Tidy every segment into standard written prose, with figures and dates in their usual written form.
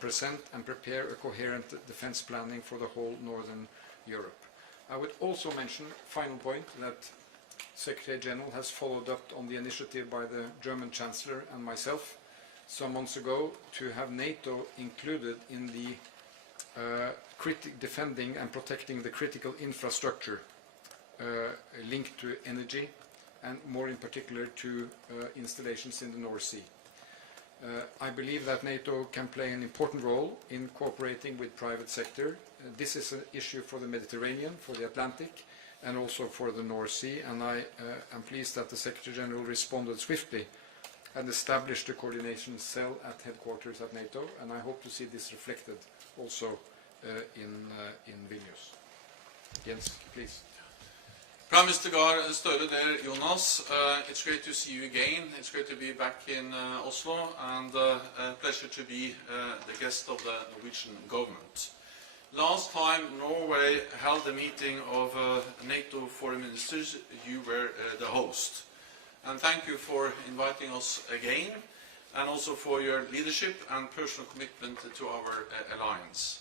present and prepare a coherent defense planning for the whole Northern Europe. I would also mention, final point, that Secretary General has followed up on the initiative by the German Chancellor and myself some months ago to have NATO included in the defending and protecting the critical infrastructure linked to energy, and more in particular to installations in the North Sea. I believe that NATO can play an important role in cooperating with private sector. This is an issue for the Mediterranean, for the Atlantic, and also for the North Sea, and I am pleased that the Secretary General responded swiftly and established a coordination cell at headquarters at NATO, and I hope to see this reflected also in Vilnius. Jens, please. Prime Minister Gahr, Støre there, Jonas. It's great to see you again. It's great to be back in Oslo, and a pleasure to be the guest of the Norwegian government. Last time Norway held a meeting of NATO foreign ministers, you were the host. And thank you for inviting us again, and also for your leadership and personal commitment to our alliance.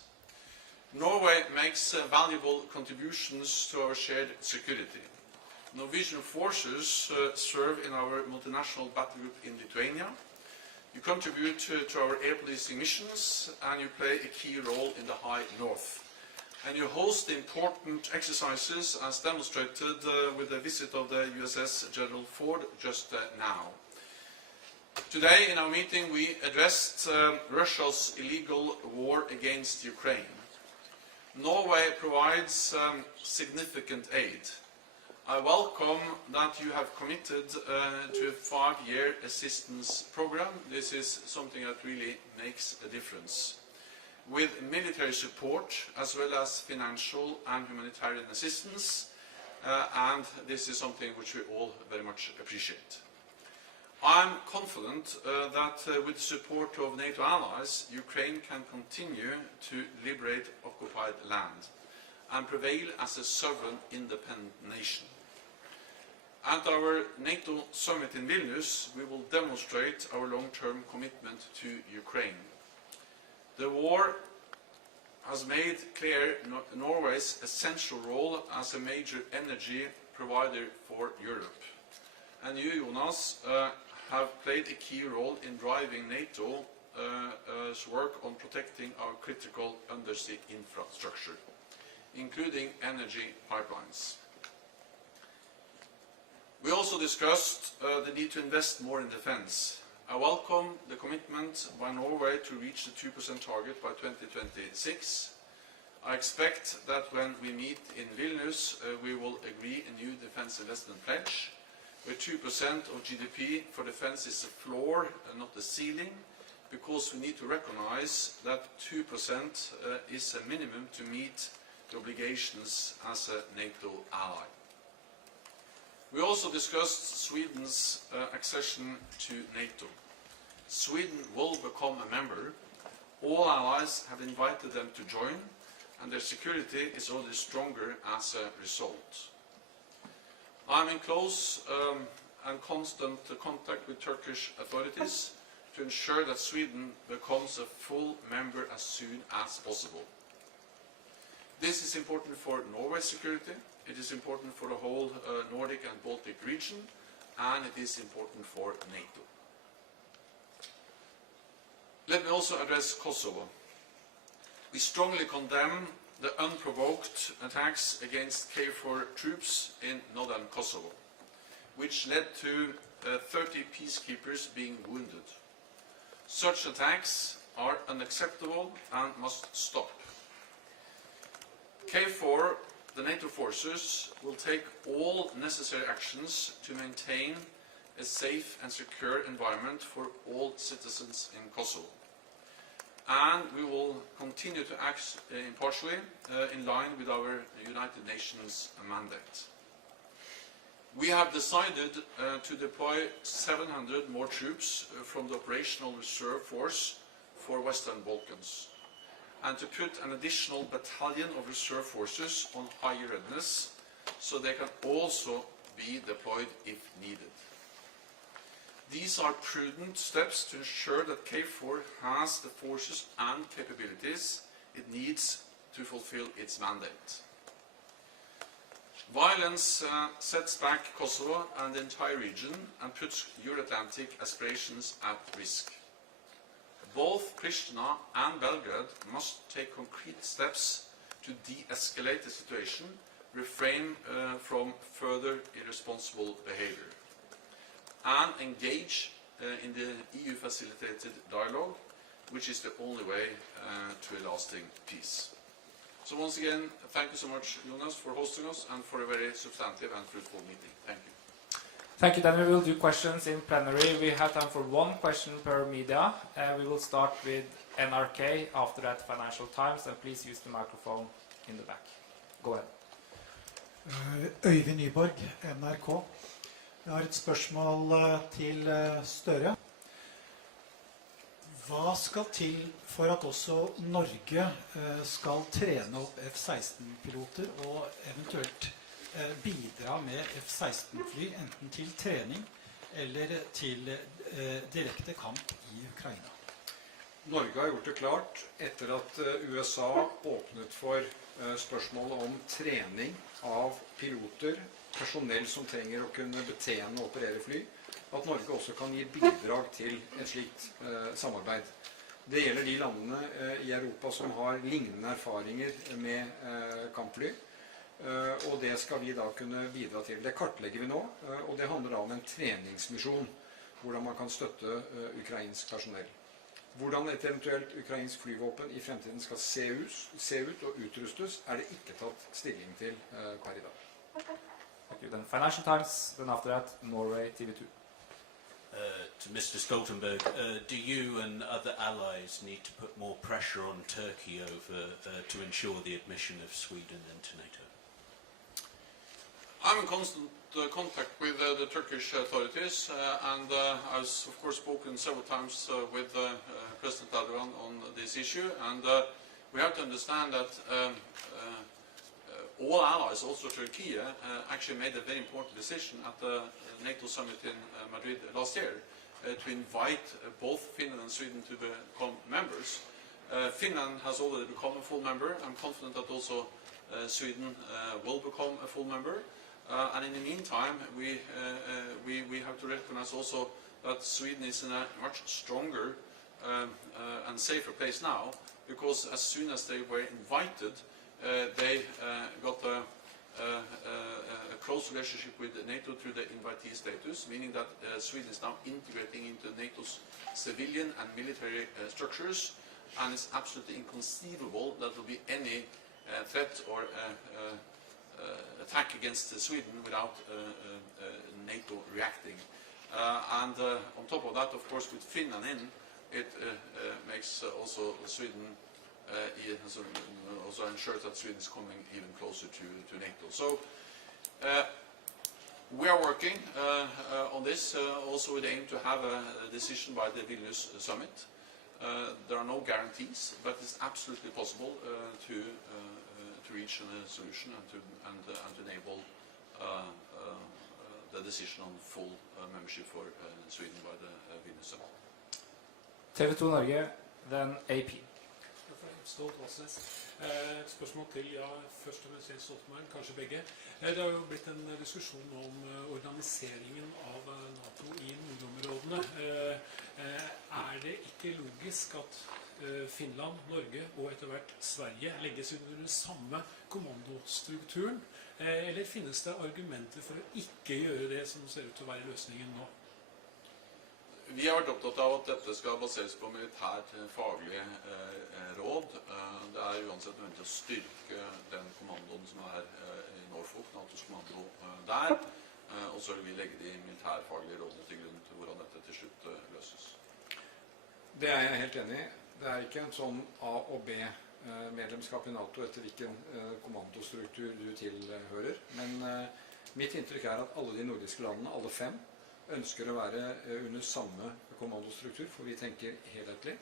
Norway makes valuable contributions to our shared security. Norwegian forces serve in our multinational battle group in Lithuania. You contribute to our air policing missions, and you play a key role in the High North. And you host important exercises as demonstrated with the visit of the USS Gerald Ford just now. Today in our meeting we addressed Russia's illegal war against Ukraine. Norway provides significant aid. I welcome that you have committed to a 5-year assistance program. This is something that really makes a difference. With military support as well as financial and humanitarian assistance, and this is something which we all very much appreciate. I am confident that with the support of NATO allies, Ukraine can continue to liberate occupied land and prevail as a sovereign, independent nation. At our NATO summit in Vilnius, we will demonstrate our long-term commitment to Ukraine. The war has made clear Norway's essential role as a major energy provider for Europe. And you, Jonas, have played a key role in driving NATO's work on protecting our critical undersea infrastructure, including energy pipelines. We also discussed the need to invest more in defense. I welcome the commitment by Norway to reach the 2% target by 2026. I expect that when we meet in Vilnius, we will agree a new defense investment pledge, where 2% of GDP for defense is a floor and not a ceiling, because we need to recognize that 2% is a minimum to meet the obligations as a NATO ally. We also discussed Sweden's accession to NATO. Sweden will become a member. All allies have invited them to join, and their security is already stronger as a result. I am in close and constant contact with Turkish authorities to ensure that Sweden becomes a full member as soon as possible. This is important for Norway's security, it is important for the whole Nordic and Baltic region, and it is important for NATO. Let me also address Kosovo. We strongly condemn the unprovoked attacks against KFOR troops in northern Kosovo, which led to 30 peacekeepers being wounded. Such attacks are unacceptable and must stop. KFOR, the NATO forces, will take all necessary actions to maintain a safe and secure environment for all citizens in Kosovo. And we will continue to act impartially in line with our United Nations mandate. We have decided to deploy 700 more troops from the Operational Reserve Force for Western Balkans, and to put an additional battalion of reserve forces on higher readiness, so they can also be deployed if needed. These are prudent steps to ensure that KFOR has the forces and capabilities it needs to fulfill its mandate. Violence sets back Kosovo and the entire region and puts Euro-Atlantic aspirations at risk. Both Pristina and Belgrade must take concrete steps to de-escalate the situation, refrain from further irresponsible behavior, and engage in the EU-facilitated dialogue, which is the only way to a lasting peace. So once again, thank you so much, Jonas, for hosting us and for a very substantive and fruitful meeting. Thank you. Thank you. Then we will do questions in plenary. We have time for one question per media. We will start with NRK, after that Financial Times, and please use the microphone in the back. Go ahead. Øyvind Nyborg, NRK. Jeg har et spørsmål til Støre. Hva skal til for at også Norge skal trene opp F-16-piloter og eventuelt bidra med F-16-fly enten til trening eller til direkte kamp i Ukraina? Norge har gjort det klart etter at USA åpnet for spørsmålet om trening av piloter, personell som trenger å kunne betjene og operere fly, at Norge også kan gi bidrag til et slikt samarbeid. Det gjelder de landene i Europa som har lignende erfaringer med kampfly, og det skal vi da kunne bidra til. Det kartlegger vi nå, og det handler da om en treningsmisjon, hvordan man kan støtte ukrainsk personell. Hvordan et eventuelt ukrainsk flyvåpen i fremtiden skal se ut og utrustes, er det ikke tatt stilling til per i dag. Thank you. Then Financial Times, then after that Norway TV2. To Mr. Stoltenberg, do you and other allies need to put more pressure on Turkey to ensure the admission of Sweden into NATO? I'm in constant contact with the Turkish authorities, and I've of course spoken several times with President Erdogan on this issue, and we have to understand that all allies, also Turkey, actually made a very important decision at the NATO summit in Madrid last year to invite both Finland and Sweden to become members. Finland has already become a full member. I'm confident that also Sweden will become a full member. And in the meantime, we have to recognize also that Sweden is in a much stronger and safer place now, because as soon as they were invited, they got a close relationship with NATO through the invitee status, meaning that Sweden is now integrating into NATO's civilian and military structures, and it's absolutely inconceivable that there will be any threat or attack against Sweden without NATO reacting. And on top of that, of course, with Finland in, it makes also Sweden also ensures that Sweden is coming even closer to NATO. So we are working on this, also with the aim to have a decision by the Vilnius summit. There are no guarantees, but it's absolutely possible to reach a solution and to enable the decision on full membership for Sweden by the Vilnius summit. TV2 Norge, then AP. Stolt Vassnes. Et spørsmål til, ja, først og fremst Stoltenberg, kanskje begge. Det har jo blitt en diskusjon om organiseringen av NATO i nordområdene. Er det ikke logisk at Finland, Norge og etter hvert Sverige legges under den samme kommandostrukturen? Eller finnes det argumenter for å ikke gjøre det som ser ut til å være løsningen nå? Vi har vært opptatt av at dette skal baseres på militært faglige råd. Det er uansett nødvendig å styrke den kommandoen som er i Norfolk, NATOs kommando der. Og så vil vi legge de militærfaglige rådene til grunn til hvordan dette til slutt løses. Det er jeg helt enig i. Det er ikke en sånn A- og B-medlemskap i NATO etter hvilken kommandostruktur du tilhører. Men mitt inntrykk er at alle de nordiske landene, alle 5, ønsker å være under samme kommandostruktur, for vi tenker helhetlig,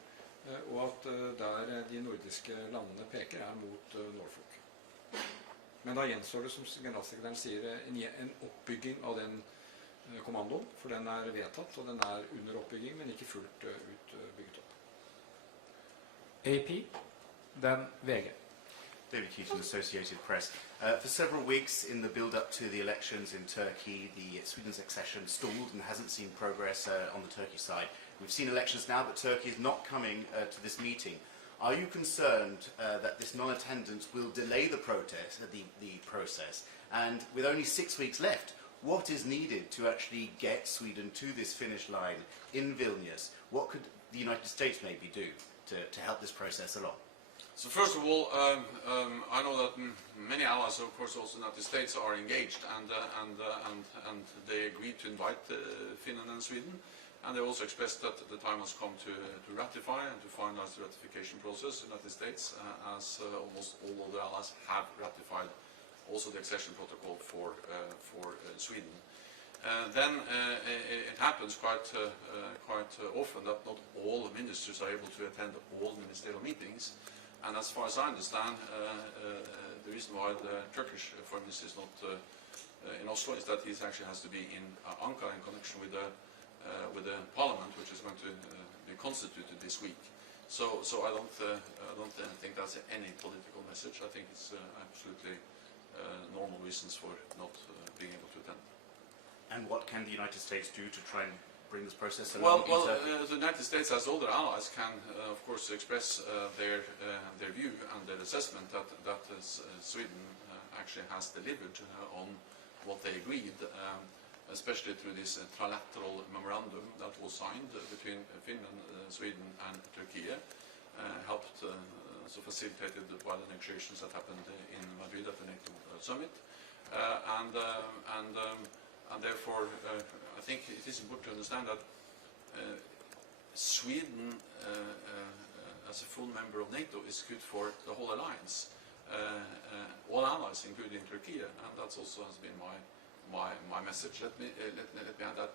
og at der de nordiske landene peker er mot Norfolk. Men da gjenstår det, som generalsekretæren sier, en oppbygging av den kommandoen, for den er vedtatt, og den er under oppbygging, men ikke fullt ut bygget opp. AP, then VG. David Keaton, Associated Press. For several weeks in the build-up to the elections in Turkey, Sweden's accession stalled and hasn't seen progress on the Turkey side. We've seen elections now, but Turkey is not coming to this meeting. Are you concerned that this non-attendance will delay the process? And with only 6 weeks left, what is needed to actually get Sweden to this finish line in Vilnius? What could the United States maybe do to help this process along? So first of all, I know that many allies, of course, also the United States, are engaged, and they agreed to invite Finland and Sweden, and they also expressed that the time has come to ratify and to finalize the ratification process in the United States, as almost all of the allies have ratified also the accession protocol for Sweden. Then it happens quite often that not all ministers are able to attend all ministerial meetings. And as far as I understand, the reason why the Turkish foreign minister is not in Oslo is that he actually has to be in Ankara in connection with the parliament, which is going to be constituted this week. So I don't think that's any political message. I think it's absolutely normal reasons for not being able to attend. And what can the United States do to try and bring this process along? The United States, as other allies, can of course express their view and their assessment that Sweden actually has delivered on what they agreed, especially through this trilateral memorandum that was signed between Finland, Sweden, and Turkey, helped so facilitated by the negotiations that happened in Madrid at the NATO summit, and therefore I think it is important to understand that Sweden, as a full member of NATO, is good for the whole alliance, all allies, including Turkey, and that also has been my message. Let me add that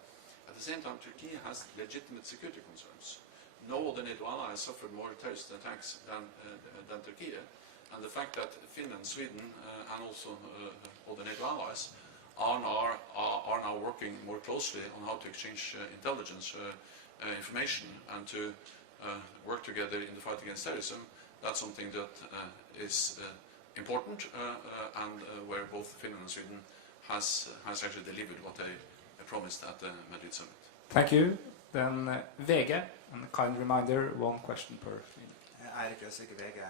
at the same time, Turkey has legitimate security concerns. No other NATO ally has suffered more terrorist attacks than Turkey, and the fact that Finland, Sweden, and also other NATO allies are now working more closely on how to exchange intelligence information and to work together in the fight against terrorism, that's something that is important and where both Finland and Sweden has actually delivered what they promised at the Madrid summit. Thank you. Then VG, and a kind reminder, one question per minute. Eirik Øsvik, VG.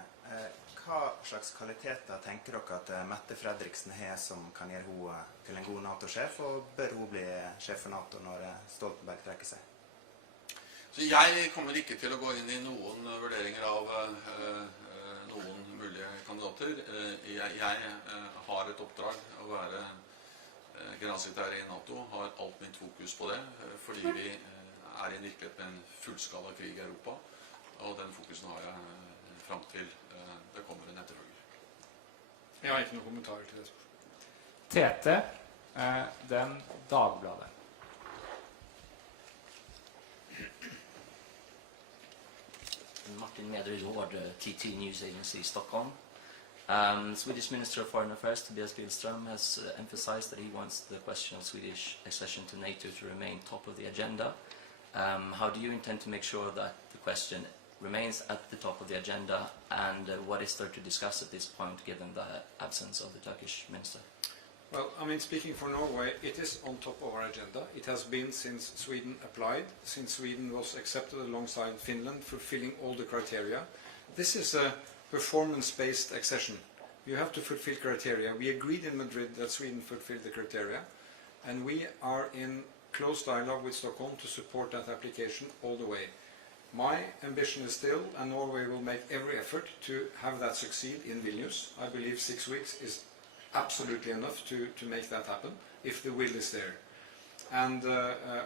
Hva slags kvaliteter tenker dere at Mette Fredriksen har som kan gjøre henne til en god NATO-sjef, og bør hun bli sjef for NATO når Stoltenberg trekker seg? Så jeg kommer ikke til å gå inn i noen vurderinger av noen mulige kandidater. Jeg har et oppdrag å være generalsekretær i NATO, har alt mitt fokus på det, fordi vi er i en virkelighet med en fullskala krig i Europa, og den fokusen har jeg frem til det kommer en etterfølger. Jeg har ikke noen kommentarer til det spørsmålet. TT, den Dagbladet. Martin Medred, TT News Agency, Stockholm. Swedish Minister of Foreign Affairs Tobias Billström has emphasized that he wants the question of Swedish accession to NATO to remain top of the agenda. How do you intend to make sure that the question remains at the top of the agenda, and what is there to discuss at this point given the absence of the Turkish minister? Well, I mean, speaking for Norway, it is on top of our agenda. It has been since Sweden applied, since Sweden was accepted alongside Finland, fulfilling all the criteria. This is a performance-based accession. You have to fulfill criteria. We agreed in Madrid that Sweden fulfilled the criteria, and we are in close dialogue with Stockholm to support that application all the way. My ambition is still, and Norway will make every effort to have that succeed in Vilnius. I believe 6 weeks is absolutely enough to make that happen, if the will is there. And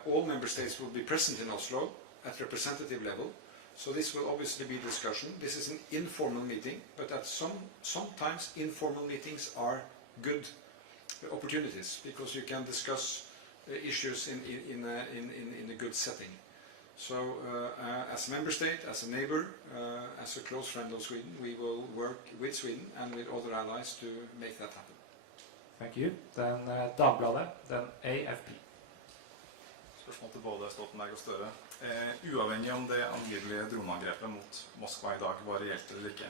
all member states will be present in Oslo at representative level, so this will obviously be discussion. This is an informal meeting, but at sometimes informal meetings are good opportunities, because you can discuss issues in a good setting. So as a member state, as a neighbor, as a close friend of Sweden, we will work with Sweden and with other allies to make that happen. Thank you. Then Dagbladet, then AFP. Spørsmål til både Stoltenberg og Støre. Uavhengig om det angivelige droneangrepet mot Moskva i dag var reelt eller ikke,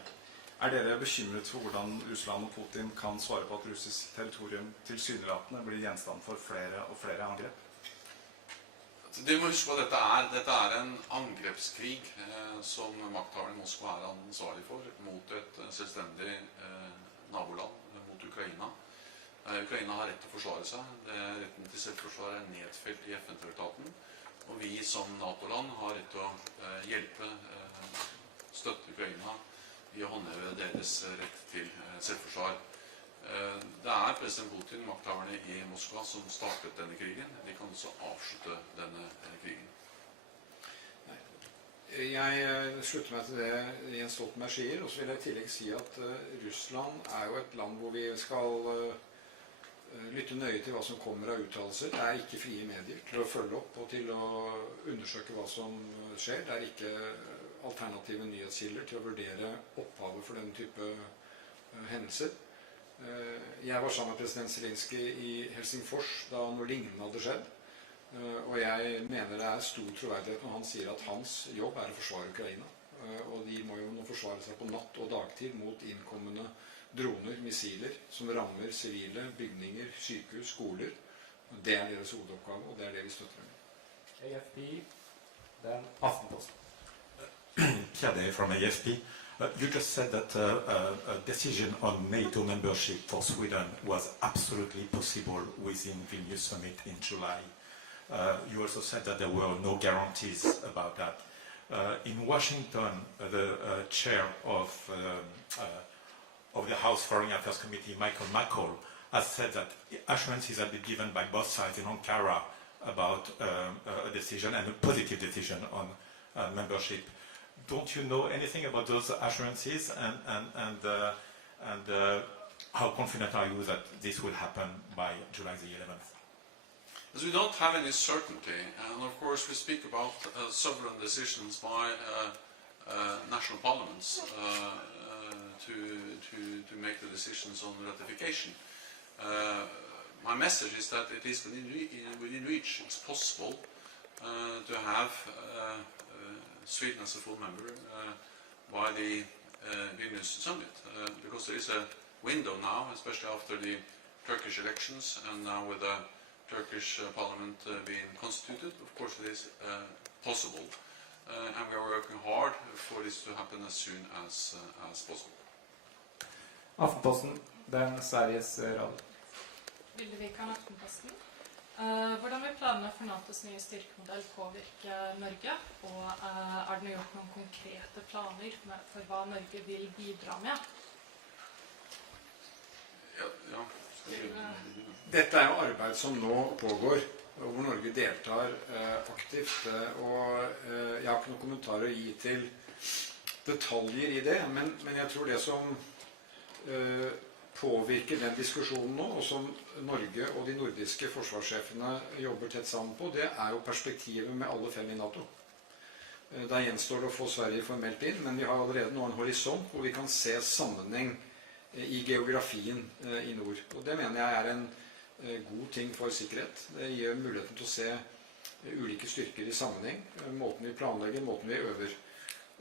dere bekymret for hvordan Russland og Putin kan svare på at russisk territorium tilsynelatende blir gjenstand for flere og flere angrep? Det må huske at dette en angrepskrig som makthaverne i Moskva ansvarlig for mot et selvstendig naboland, mot Ukraina. Ukraina har rett til å forsvare seg. Retten til selvforsvar nedfelt i FN-traktaten. Og vi som NATO-land har rett til å hjelpe, støtte Ukraina i å håndheve deres rett til selvforsvar. Det president Putin, makthaverne i Moskva, som startet denne krigen. De kan også avslutte denne krigen. Jeg slutter meg til det Jens Stoltenberg sier, og så vil jeg i tillegg si at Russland jo et land hvor vi skal lytte nøye til hva som kommer av uttalelser. Det ikke frie medier til å følge opp og til å undersøke hva som skjer. Det ikke alternative nyhetskilder til å vurdere opphavet for denne type hendelser. Jeg var sammen med president Zelensky i Helsingfors da noe lignende hadde skjedd. Og jeg mener det stor troverdighet når han sier at hans jobb å forsvare Ukraina. Og de må jo nå forsvare seg på natt og dagtid mot innkommende droner, missiler, som rammer sivile, bygninger, sykehus, skoler. Det deres hovedoppgave, og det det vi støtter med. AFP, then Aftenposten. Pierre from AFP. You just said that a decision on NATO membership for Sweden was absolutely possible within Vilnius Summit in July. You also said that there were no guarantees about that. In Washington, the chair of the House Foreign Affairs Committee, Michael McCall, has said that assurances have been given by both sides in Ankara about a decision and a positive decision on membership. Don't you know anything about those assurances and how confident are you that this will happen by July the 11th? As we don't have any certainty, and of course we speak about sovereign decisions by national parliaments to make the decisions on ratification. My message is that it is within reach. It's possible to have Sweden as a full member by the Vilnius Summit, because there is a window now, especially after the Turkish elections and now with the Turkish parliament being constituted. Of course it is possible, and we are working hard for this to happen as soon as possible. Aftenposten, den Sveriges radio. Vilde Vikan, Aftenposten. Hvordan vil planene for NATOs nye styrkemodell påvirke Norge, og det nå gjort noen konkrete planer for hva Norge vil bidra med? Ja. Dette jo arbeid som nå pågår, og hvor Norge deltar aktivt. Og jeg har ikke noen kommentarer å gi til detaljer i det, men jeg tror det som påvirker den diskusjonen nå, og som Norge og de nordiske forsvarssjefene jobber tett sammen på, det jo perspektivet med alle 5 i NATO. Da gjenstår det å få Sverige formelt inn, men vi har allerede nå en horisont hvor vi kan se sammenheng i geografien i nord. Og det mener jeg en god ting for sikkerhet. Det gir muligheten til å se ulike styrker i sammenheng, måten vi planlegger, måten vi øver.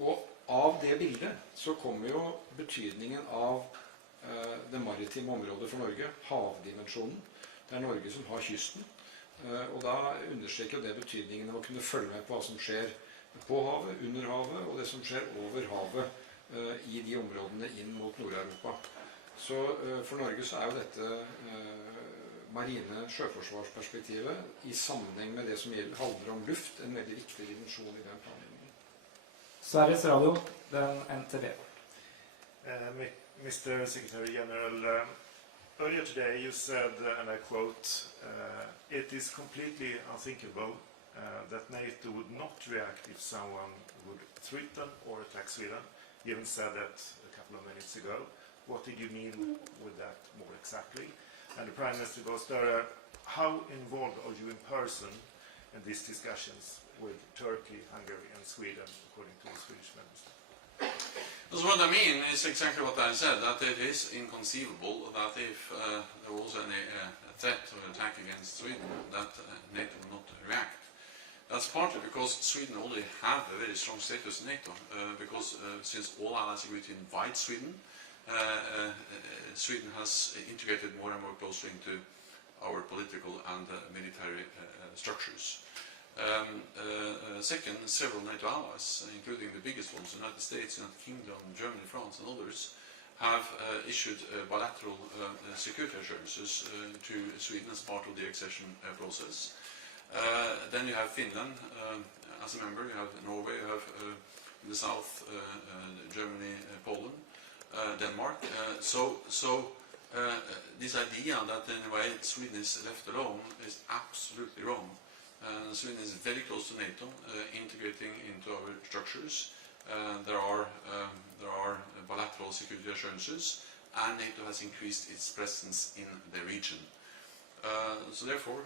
Og av det bildet så kommer jo betydningen av det maritime området for Norge, havdimensjonen. Det Norge som har kysten. Og da understreker det betydningen av å kunne følge med på hva som skjer på havet, under havet, og det som skjer over havet i de områdene inn mot Nord-Europa. Så for Norge så jo dette marine sjøforsvarsperspektivet i sammenheng med det som handler om luft, en veldig viktig dimensjon i den planleggingen. Sveriges Radio, den NTV. Mr. Secretary General, earlier today you said, and I quote, it is completely unthinkable that NATO would not react if someone would threaten or attack Sweden. You even said that a couple of minutes ago. What did you mean with that more exactly? And the Prime Minister goes there, how involved are you in person in these discussions with Turkey, Hungary and Sweden, according to the Swedish Minister? So what I mean is exactly what I said, that it is inconceivable that if there was any threat or attack against Sweden, that NATO would not react. That's partly because Sweden already have a very strong status in NATO, because since all allies agree to invite Sweden, Sweden has integrated more and more closely into our political and military structures. Second, several NATO allies, including the biggest ones, the United States, United Kingdom, Germany, France, and others, have issued bilateral security assurances to Sweden as part of the accession process. Then you have Finland as a member, you have Norway, you have in the south Germany, Poland, Denmark. This idea that in a way Sweden is left alone is absolutely wrong. Sweden is very close to NATO, integrating into our structures. There are bilateral security assurances, and NATO has increased its presence in the region. So therefore,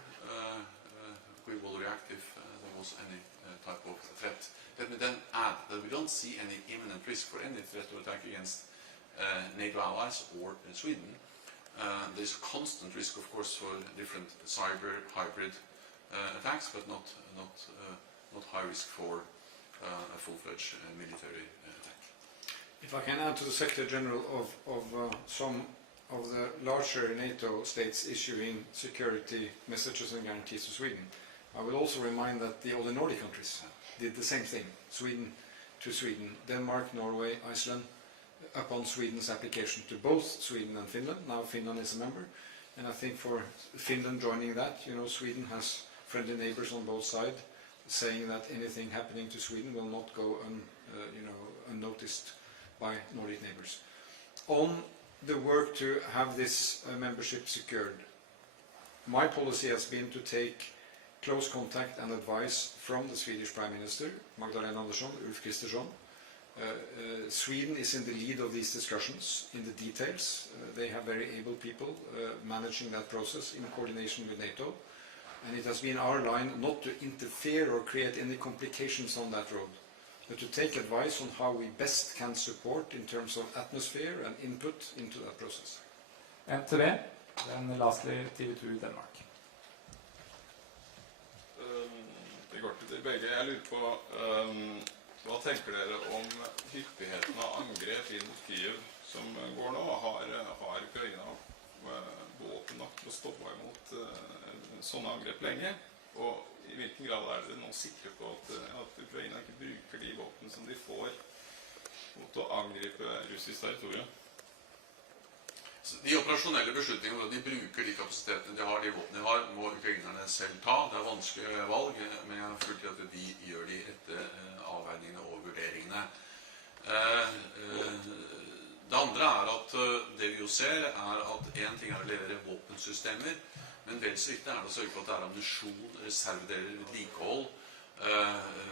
we will react if there was any type of threat. Let me then add that we don't see any imminent risk for any threat or attack against NATO allies or Sweden. There's a constant risk, of course, for different cyber hybrid attacks, but not high risk for a full-fledged military attack. If I can add to the Secretary General of some of the larger NATO states issuing security messages and guarantees to Sweden, I will also remind that the other Nordic countries did the same thing, Sweden to Sweden, Denmark, Norway, Iceland, upon Sweden's application to both Sweden and Finland. Now Finland is a member, and I think for Finland joining that, Sweden has friendly neighbors on both sides saying that anything happening to Sweden will not go unnoticed by Nordic neighbors. On the work to have this membership secured, my policy has been to take close contact and advice from the Swedish Prime Minister, Magdalena Andersson, Ulf Kristersson. Sweden is in the lead of these discussions in the details. They have very able people managing that process in coordination with NATO. And it has been our line not to interfere or create any complications on that road, but to take advice on how we best can support in terms of atmosphere and input into that process. NTV, and lastly TV2 Denmark. Det går til begge. Jeg lurer på, hva tenker dere om hyppigheten av angrep inn mot Kiev som går nå? Har Ukraina våpen nok til å stå imot sånne angrep lenge? Og i hvilken grad er dere nå sikre på at Ukraina ikke bruker de våpen som de får mot å angripe russisk territorium? De operasjonelle beslutningene, de bruker de kapasitetene de har, de våpnene de har, må ukrainerne selv ta. Det er vanskelige valg, men jeg har fulgt til at de gjør de rette avveiningene og vurderingene. Det andre er at det vi jo ser er at en ting er å levere våpensystemer, men vel så viktig er det å sørge for at det er ammunisjon, reservedeler, vedlikehold,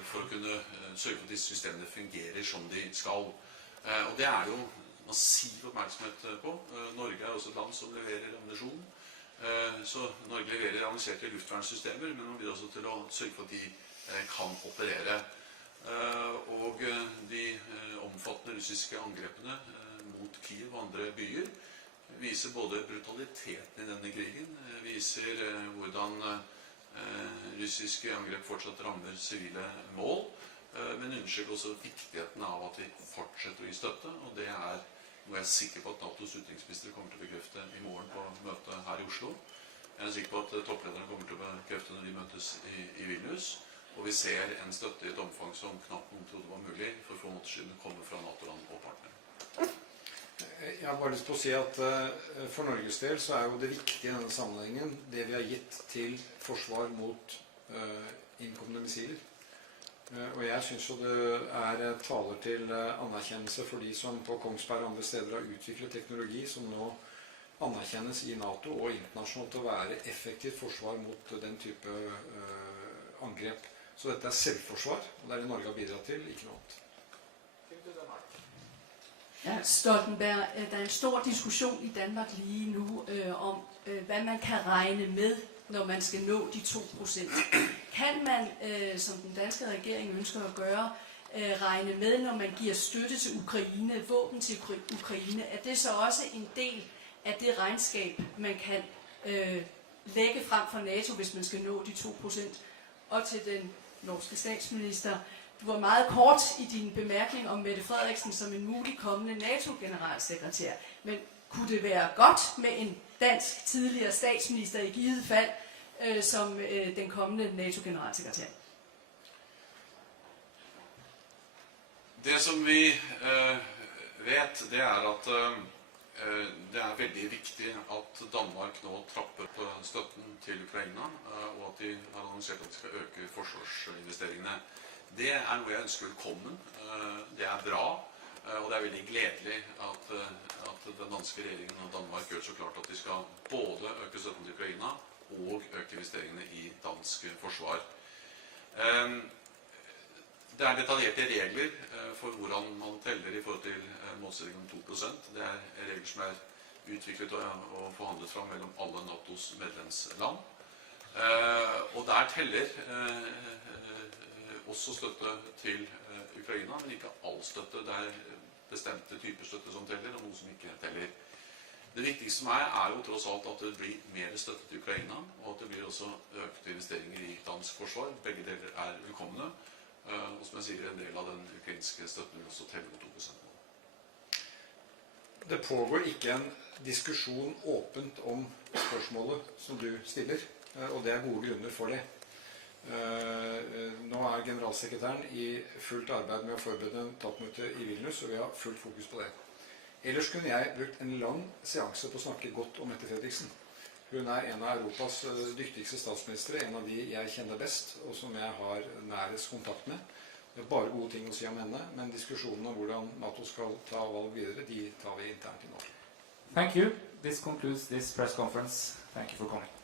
for å kunne sørge for at disse systemene fungerer som de skal. Og det er jo massiv oppmerksomhet på. Norge er også et land som leverer ammunisjon. Så Norge leverer avanserte luftvernsystemer, men man blir også til å sørge for at de kan operere. Og de omfattende russiske angrepene mot Kiev og andre byer viser både brutaliteten i denne krigen, viser hvordan russiske angrep fortsatt rammer sivile mål, men understreker også viktigheten av at vi fortsetter å gi støtte, og det er noe jeg er sikker på at NATOs utenriksminister kommer til å bekrefte i morgen på møtet her i Oslo. Jeg er sikker på at topplederne kommer til å bekrefte når de møtes i Vilnius, og vi ser en støtte i et omfang som knapt noen trodde var mulig for få måneder siden å komme fra NATO-land og partnere. Jeg har bare lyst til å si at for Norges del så er jo det viktige i denne sammenhengen det vi har gitt til forsvar mot innkommende missiler. Og jeg synes jo det taler til anerkjennelse for de som på Kongsberg og andre steder har utviklet teknologi som nå anerkjennes i NATO og internasjonalt å være effektivt forsvar mot den type angrep. Så dette er selvforsvar, og det det Norge har bidratt til, ikke noe annet. Ja, Stoltenberg, der er en stor diskussion i Danmark lige nu om, hvad man kan regne med, når man skal nå de 2%. Kan man, som den danske regering ønsker at gøre, regne med, når man giver støtte til Ukraine, våben til Ukraine, at det så også en del af det regnskab, man kan lægge frem for NATO, hvis man skal nå de 2%? Og til den norske statsminister. Du var meget kort i din bemærkning om Mette Frederiksen som en mulig kommende NATO-generalsekretær. Men kunne det være godt med en dansk tidligere statsminister i givet fald som den kommende NATO-generalsekretær? Det som vi vet, det at det veldig viktig at Danmark nå trapper på støtten til Ukraina, og at de har annonsert at de skal øke forsvarsinvesteringene. Det noe jeg ønsker velkommen. Det bra, og det veldig gledelig at den danske regjeringen og Danmark gjør så klart at de skal både øke støtten til Ukraina og øke investeringene i dansk forsvar. Det detaljerte regler for hvordan man teller i forhold til målsettingen om 2%. Det regler som utviklet og forhandlet fram mellom alle NATOs medlemsland. Og der teller også støtte til Ukraina, men ikke all støtte. Det bestemte typer støtte som teller, og noe som ikke teller. Det viktigste for meg jo tross alt at det blir mer støtte til Ukraina, og at det blir også økte investeringer i dansk forsvar. Begge deler velkomne. Og som jeg sier, en del av den ukrainske støtten vil også telle på 2%. Det pågår ikke en diskusjon åpent om spørsmålet som du stiller, og det gode grunner for det. Nå generalsekretæren i fullt arbeid med å forberede en toppmøte i Vilnius, og vi har fullt fokus på det. Ellers kunne jeg brukt en lang seanse på å snakke godt om Mette Frederiksen. Hun en av Europas dyktigste statsministre, en av de jeg kjenner best, og som jeg har nærest kontakt med. Det bare gode ting å si om henne, men diskusjonen om hvordan NATO skal ta valg videre, de tar vi internt i Norge. Thank you. This concludes this press conference. Thank you for coming.